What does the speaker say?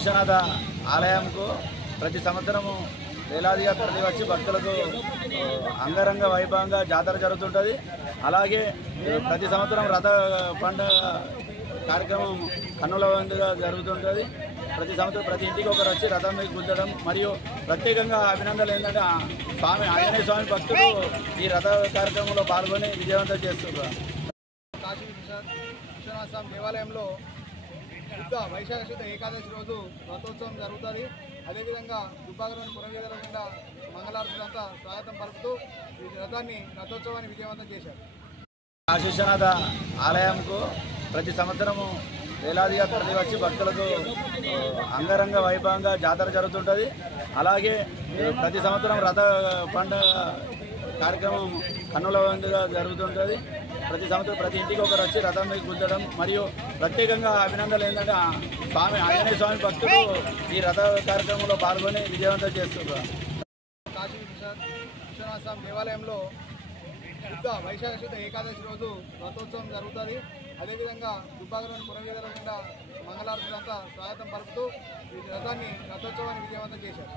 విశ్వనాథ ఆలయంకు ప్రతి సంవత్సరము వేలాదిగా తరలి వచ్చి భక్తులకు అంగరంగ వైభవంగా జాతర జరుగుతుంటుంది. అలాగే ప్రతి సంవత్సరం రథ పండుగ కార్యక్రమం కన్నుల విందుగా జరుగుతుంటుంది. ప్రతి సంవత్సరం ప్రతి ఇంటికి ఒకరు వచ్చి రథం మీద గుద్దడం మరియు ప్రత్యేకంగా అభినందనలు ఏంటంటే స్వామి ఆంజనేయ స్వామి భక్తులు ఈ రథ కార్యక్రమంలో పాల్గొని విజయవంతం చేస్తున్నారు. కాశీ విశ్వనాథ స్వామి దేవాలయంలో వైశాఖ శుద్ధ ఏకాదశి రోజు రథోత్సవం జరుగుతుంది. అదేవిధంగా దుబ్బాకలోని పురవీధుల గుండా మంగళారతులంతా స్వాగతం పలుకుతూ ఈ రథోత్సవాన్ని విజయవంతం చేశారు. కాశీ విశ్వనాథ ఆలయంకు ప్రతి సంవత్సరము వేలాదిగా తరలి వచ్చి భక్తులకు అంగరంగ వైభవంగా జాతర జరుగుతుంటుంది. అలాగే ప్రతి సంవత్సరం రథ పండుగ కార్యక్రమం కన్నుల విందుగా జరుగుతుంటుంది. ప్రతి సంవత్సరం ప్రతి ఇంటికి ఒకరు వచ్చి రథం మీద గుద్దడం మరియు ప్రత్యేకంగా అభినందనలు ఏంటంటే స్వామి ఆంజనేయ స్వామి భక్తులు ఈ రథ కార్యక్రమంలో పాల్గొని విజయవంతం చేస్తున్నారు. కాశీ విశ్వనాథ స్వామి దేవాలయంలో వైశాఖ శుద్ధ ఏకాదశి రోజు రథోత్సవం జరుగుతుంది. అదేవిధంగా దుబ్బాకలోని పురవీధుల గుండా మంగళారతులంతా స్వాగతం పలుకుతూ ఈ రథోత్సవాన్ని విజయవంతం చేశారు.